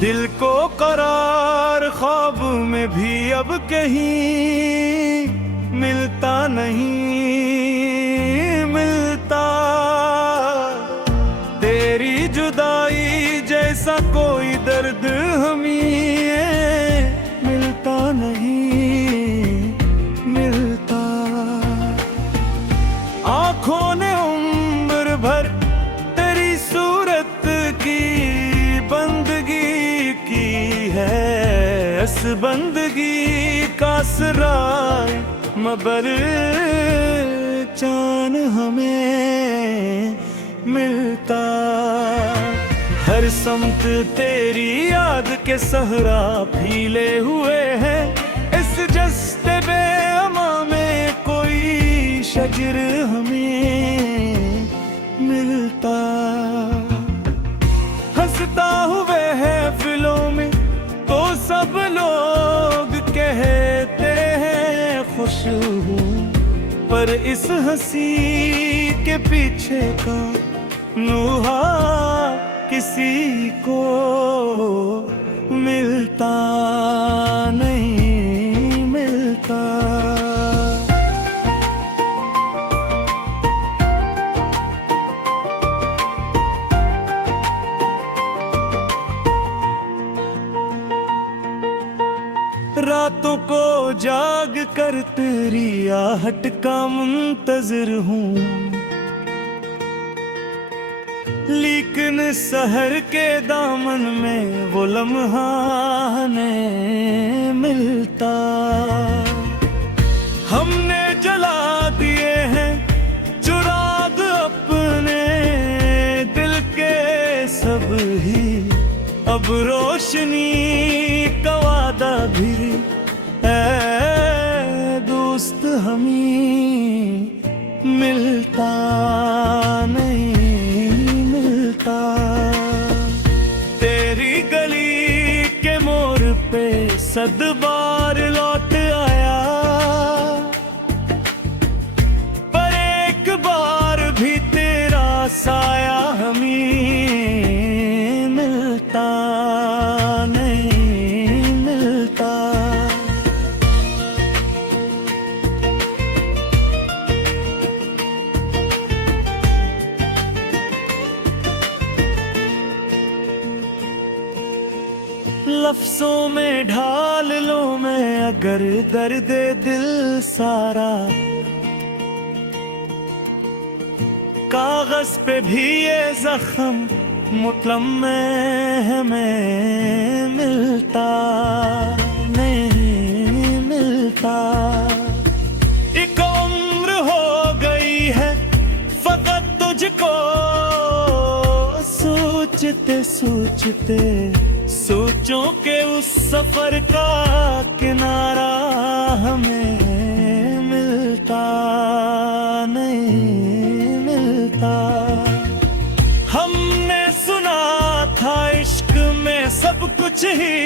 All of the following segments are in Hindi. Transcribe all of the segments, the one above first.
दिल को करार ख्वाब में भी अब कहीं मिलता नहीं मिलता। तेरी जुदाई जैसा कोई दर्द हमें मिलता नहीं मिलता। आंखों ने उम्र भर तेरी सूरत की बंदगी की है, इस बंदगी का सराय मगर चान हमें मिलता। हर समत तेरी याद के सहरा फीले हुए हैं, इस जस्ते बेअमा में कोई शजर हमें मिलता। हंसता हुए है फिलों में तो सब लोग कहते हैं खुश हूँ, पर इस हंसी के पीछे का नुहा किसी को मिलता नहीं मिलता। रातों को जाग कर तेरी आहट का मुंतज़िर हूँ, लेकिन सहर के दामन में वो लम्हा नहीं मिलता। हमने जला दिए हैं चुराग अपने दिल के सब ही, अब रोशनी का वादा भी है दोस्त हमें मिलता नहीं मिलता। तेरी गली के मोड़ पे सद बार लौट आया, पर एक बार भी तेरा साया हमें मिलता नहीं मिलता। लफ्ज़ों में ढाल लो मैं अगर दर्द दिल सारा, कागज पे भी ये जख्म मुतलम्मे हमें मिलता नहीं मिलता। एक उम्र हो गई है फकत तुझको सोचते सोचते, सोचों के उस सफर का किनारा हमें मिलता नहीं मिलता। हमने सुना था इश्क में सब कुछ ही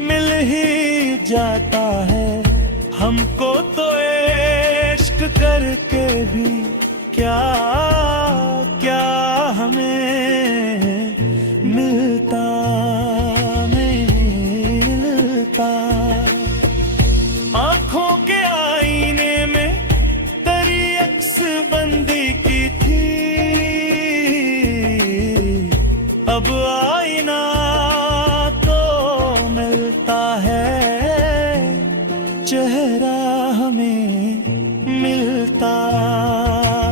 मिल ही जाता है, हमको तो इश्क करके भी क्या क्या हमें मिलता नहीं मिलता। आँखों के आईने में तेरी अक्स बंदी की थी, अब आईना तो मिलता है, चेहरा हमें मिलता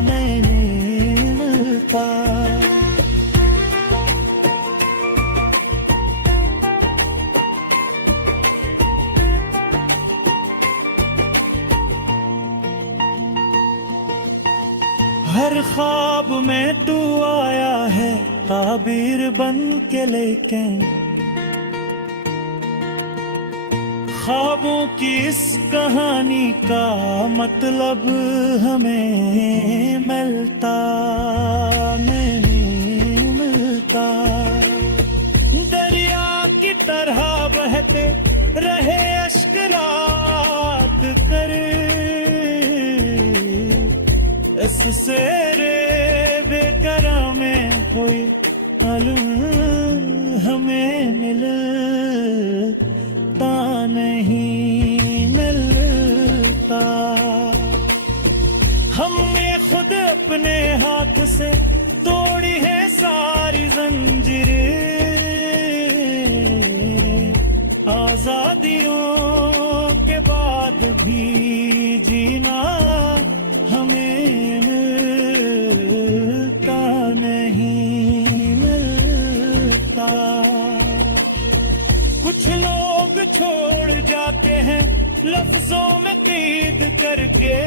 नहीं मिलता। हर ख्वाब में तू आया है ताबीर बन के, लेकिन ख्वाबों की इस कहानी का मतलब हमें मिलता नहीं मिलता। दरिया की तरह बहते रहे अश्क रात कर, इससे रे बेकरार में कोई मालूम हमें मिलता नहीं मिलता। हमने खुद अपने हाथ से तोड़ी है सारी जंजीरें, आजादियों के बाद भी जीना हमें मिलता नहीं मिलता। कुछ लोग छोड़ जाते हैं लफ्जों में कैद करके,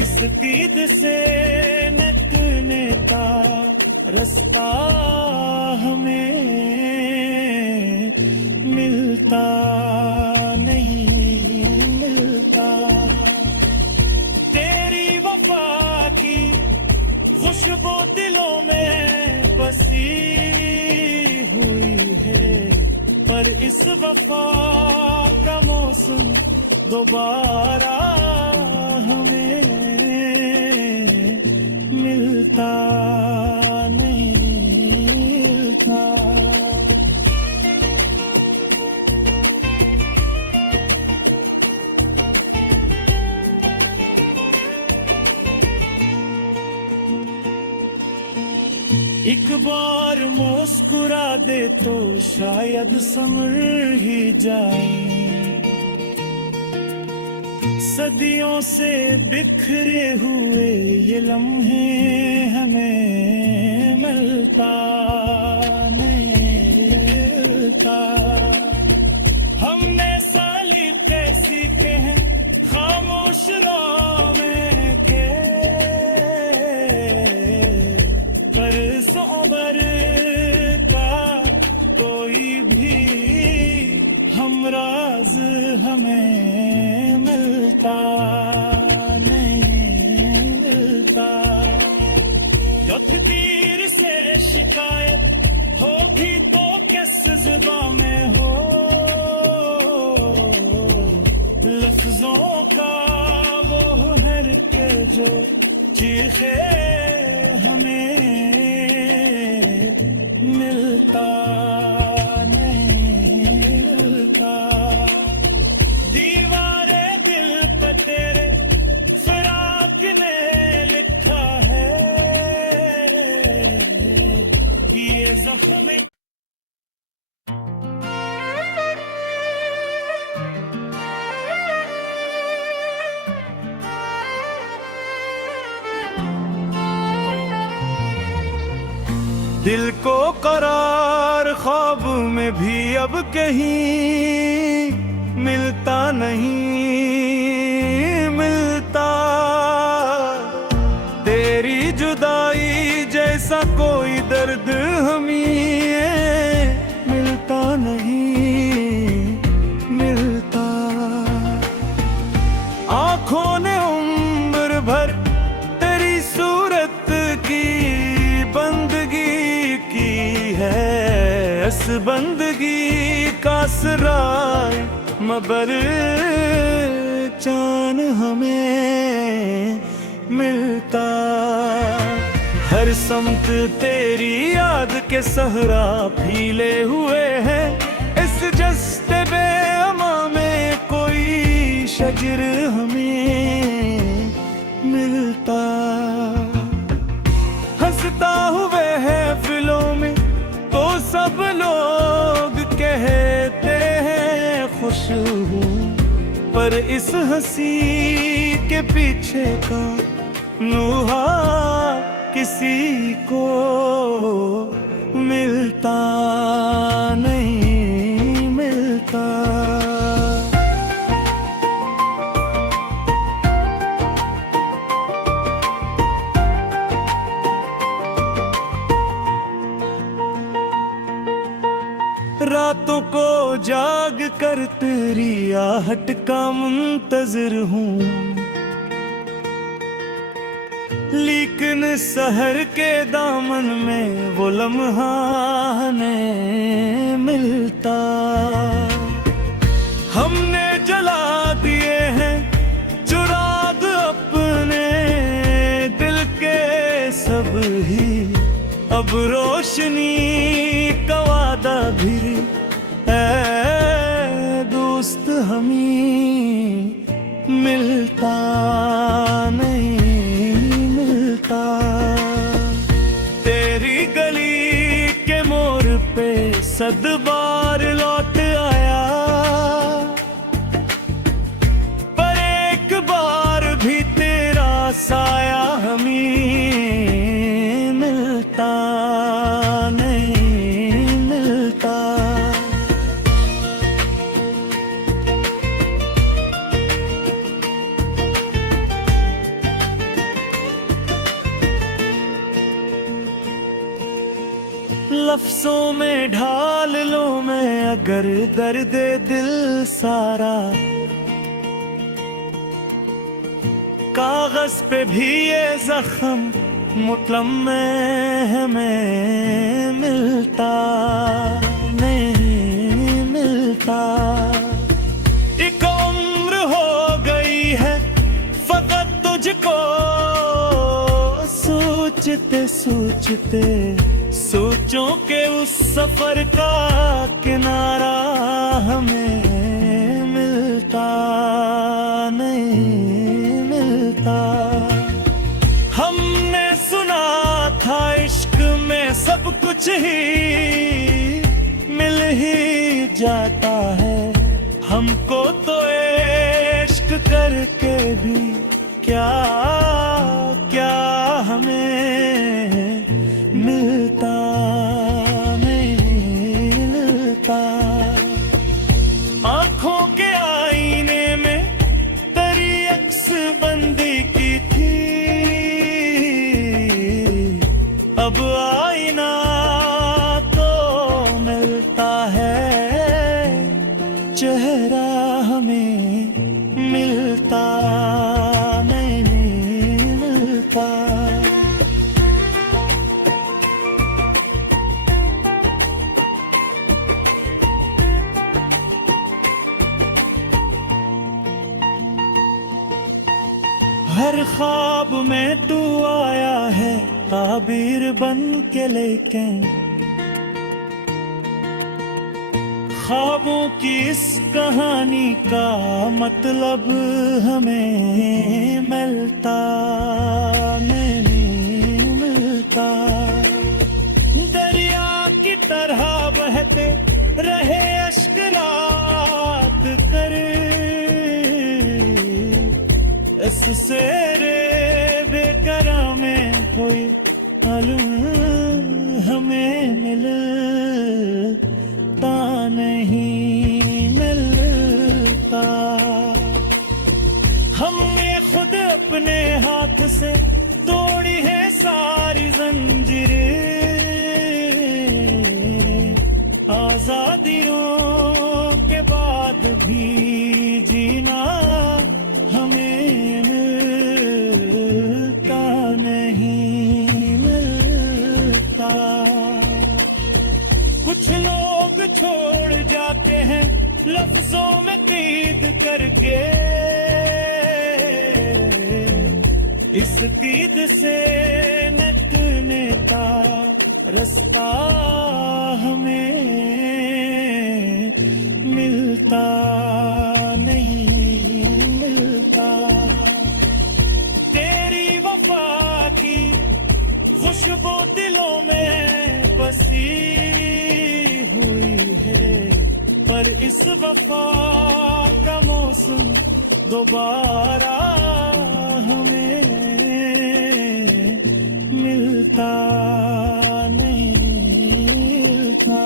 इस कैद से निकलने का रास्ता हमें मिलता नहीं मिलता। तेरी वफा की खुशबू दिलों में बसी हुई है, पर इस वफा का मौसम दोबारा हमें मिलता नहीं मिलता। एक बार मुस्कुरा दे तो शायद समझ ही जाए, सदियों से बिखरे हुए ये लम्हे हमें मिलता नहीं मिलता। हमने साली कैसी के हैं खामोश रामें के, पर सोबर का कोई भी हमराज हमें मिलता नहीं मिलता। युद्ध तीर से शिकायत होगी तो किस जुबां में हो, लफ्जों का वो हुनर के जो चीखे हमें मिलता नहीं मिलता। दीवारे दिल पे तेरे फिराक ने लिखा है कि ये जख्म दिल को करार ख्वाब में भी अब कहीं मिलता नहीं मिलता। तेरी जुदाई जैसा कोई दर्द हमें मिलता नहीं मिलता। आंखों ने उम्र भर तेरी सूरत की बंदगी की है, इस बंदगी का सराय मगर चान हमें मिलता। हर समत तेरी याद के सहरा फीले हुए हैं, इस जस्ते बेअमा में कोई शजर हमें मिलता। हंसता हुए है फिलों में तो सब लोग कहते हैं खुश हूँ, पर इस हंसी के पीछे का नुहा किसी को मिलता नहीं मिलता। रातों को जाग कर तेरी आहट का मुंतजर हूँ, लेकिन सहर के दामन में वो लम्हा नहीं मिलता। हमने जला दिए हैं चुराग अपने दिल के सब ही, अब रोशनी का वादा भी ऐ दोस्त हमें मिलता नहीं मिलता। तेरी गली के मोड़ पे सद बार लौट आया, पर एक बार भी तेरा साया हमें मिलता नहीं मिलता। लफ्जों में ढाल लो मैं अगर दर्द दिल सारा, कागज पे भी ये जख्म मुतलम्मे हमें मिलता नहीं मिलता। एक उम्र हो गई है फकत तुझको सोचते सोचते, सोचों के उस सफर का किनारा हमें मिलता नहीं मिलता। हमने सुना था इश्क में सब कुछ ही मिल ही जाता है, हमको तो इश्क करके भी क्या क्या हमें मिलता नहीं मिलता। आंखों के आईने में तेरी अक्स बंदी की थी, अब आईना तो मिलता है, चेहरा हमें मिलता नहीं मिलता। हर ख्वाब में तू आया है ताबीर बन के, लेकिन ख्वाबों की इस कहानी का मतलब हमें मिलता नहीं मिलता। दरिया की तरह बहते रहे अश्क रात कर, इससे रे बेकरार में कोई मालूम हमें मिलता नहीं मिलता। हमने खुद अपने हाथ से तोड़ी है सारी जंजीरें, आजादियों के बाद भी जीना हमें मिलता नहीं मिलता। कुछ लोग छोड़ जाते हैं लफ्जों में कैद करके, इस कैद से निकलने का रास्ता हमें मिलता नहीं मिलता। तेरी वफा की खुशबू दिलों में बसी हुई है, पर इस वफा का मौसम दोबारा हमें मिलता नहीं मिलता।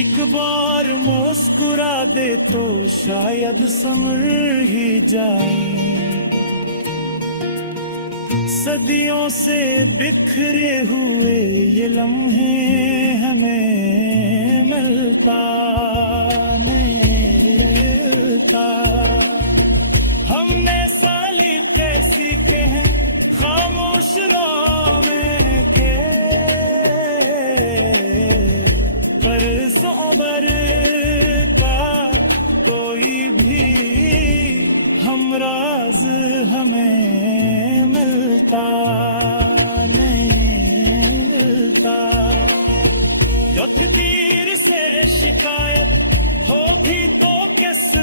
एक बार मुस्कुरा दे तो शायद समझ ही जाए, सदियों से बिखरे हुए ये लम्हे हमें मिलता नहीं मिलता। हमने साली कैसी के हैं खामोश राह में के, पर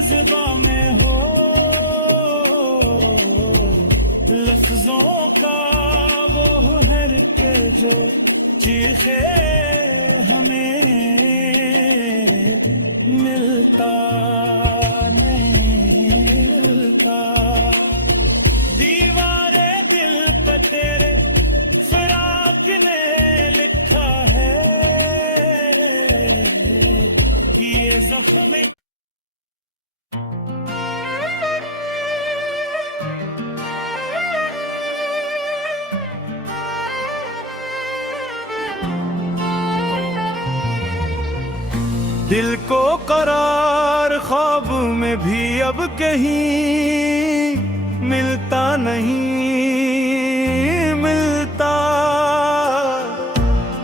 जज़्बा में हो, लफ्जों का वो हुनर के जो चीखे हमें मिलता नहीं मिलता। दीवारे दिल पे तेरे फिराक ने लिखा है कि ये जख्म दिल को करार ख्वाब में भी अब कहीं मिलता नहीं मिलता।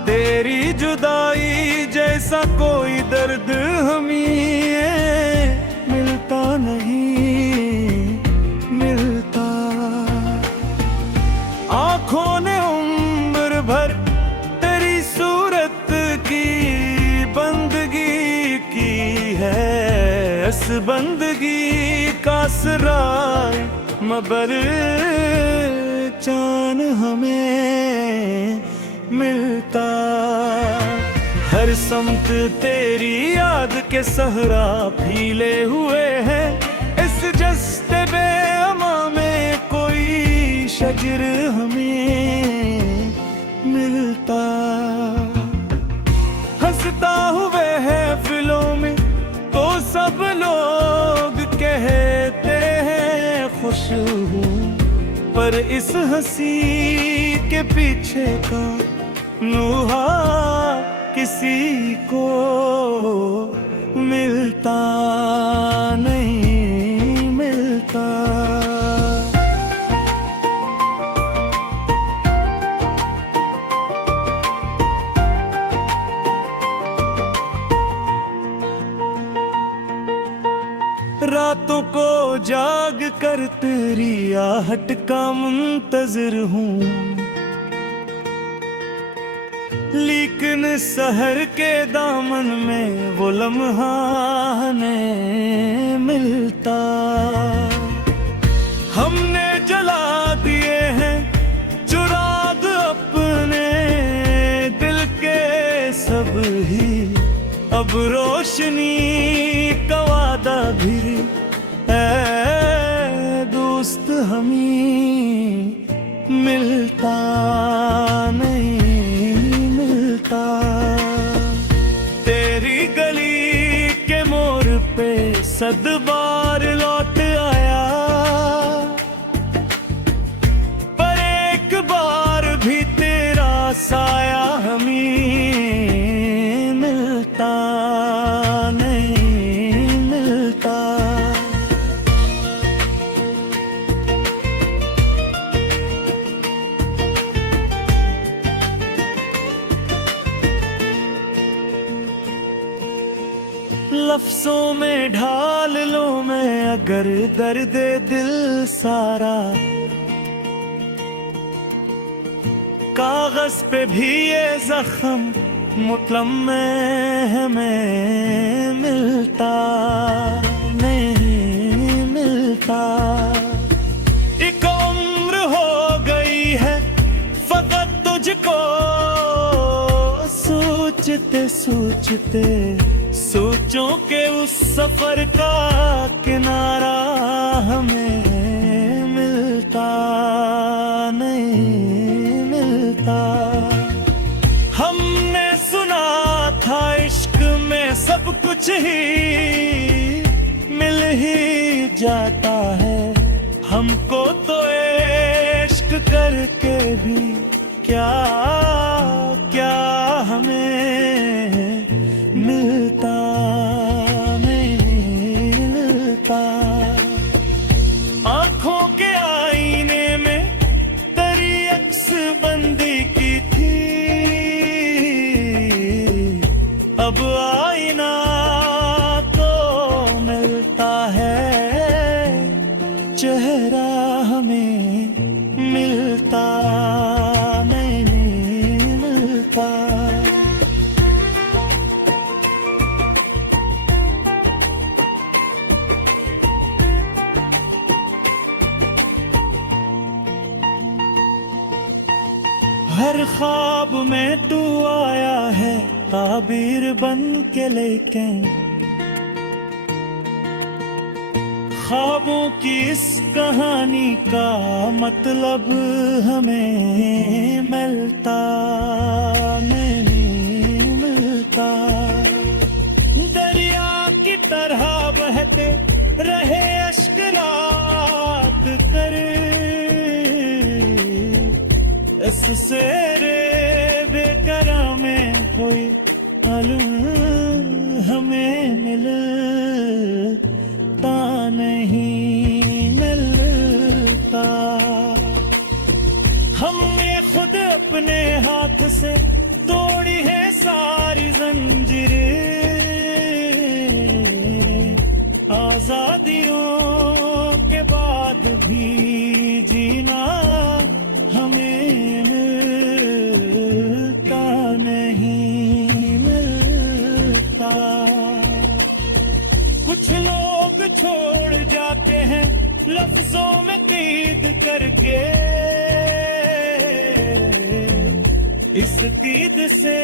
तेरी जुदाई जैसा कोई दर्द हमें मिलता नहीं मिलता। आँखों ने उम्र भर तेरी सूरत की बंदगी की है, इस बंदगी का सराय मगर चान हमें मिलता। हर समत तेरी याद के सहरा फीले हुए हैं, इस जस्ते बेअमा में कोई शजर हमें मिलता। हंसता हुए है फिलों में तो सब लोग कहते हैं खुश हूँ, पर इस हंसी के पीछे का नुहा किसी को मिलता नहीं मिलता। रातों को जाग कर तेरी आहट का मुंतजर हूँ, लेकिन सहर के दामन में वो लम्हा नहीं मिलता। हमने जला दिए हैं चुराग अपने दिल के सब ही, अब रोशनी का वादा भी है दोस्त हमें मिलता नहीं मिलता। तेरी गली के मोड़ पे सद बार लौट आया, पर एक बार भी तेरा साया हमें मिलता नहीं मिलता। लफ्जों में ढाल लो मैं अगर दर्द दिल सारा, कागज पे भी ये जख्म मुतलम्मे हमें मिलता नहीं मिलता। एक उम्र हो गई है फकत तुझको सोचते सोचते, सोचों के उस सफर का किनारा हमें मिलता नहीं मिलता। हमने सुना था इश्क में सब कुछ ही मिल ही जाता है, हमको तो इश्क करके भी क्या क्या हमें मिलता नहीं मिलता। आँखों के आईने में तेरी अक्स बंदी की थी, अब आईना तो मिलता है, चेहरा हमें मिलता नहीं हर ख्वाब में तू आया है ताबीर बन के, लेकिन ख्वाबों की इस कहानी का मतलब हमें मिलता नहीं मिलता। दरिया की तरह बहते रहे अश्क रात कर, इससे रे बेकरार में कोई हल हमें मिलता नहीं मिलता। हमने खुद अपने हाथ से तोड़ी है सारी जंजीरें, आजादियों के बाद भी जीना हमें मिलता नहीं मिलता। कुछ लोग छोड़ जाते हैं लफ्जों में कैद करके, इस कैद से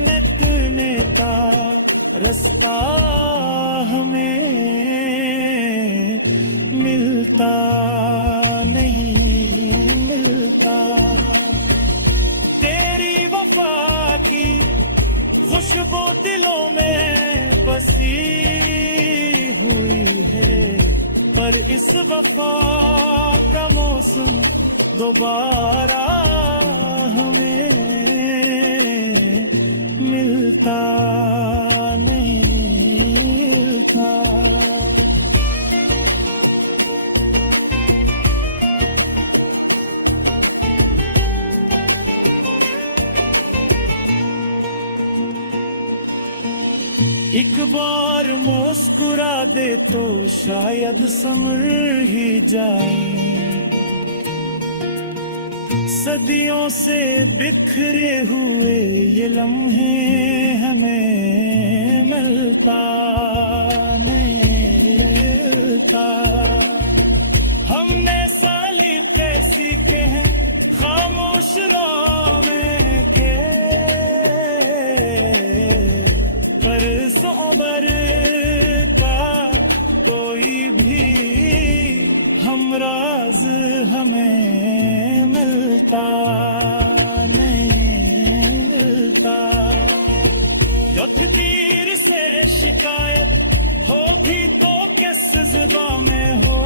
निकलने का रास्ता हमें मिलता नहीं मिलता। तेरी वफा की खुशबू दिलों में बसी हुई है, पर इस वफा का मौसम दोबारा हमें मिलता नहीं मिलता। एक बार मुस्कुरा दे तो शायद संभल ही जाए, सदियों से बिखरे हुए ये लम्हे हमें मिलता नहीं मिलता। हमने सालीक़े सीखे हैं खामोश राह में के, पर सोबर का कोई भी हमराज हमें मिलता नहीं मिलता। जो तीर से शिकायत होगी तो किस जुबान में हो,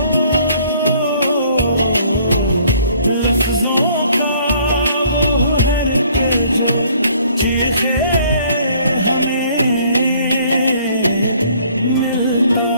लफ्जों का वो हुनर के जो चीखे हमें मिलता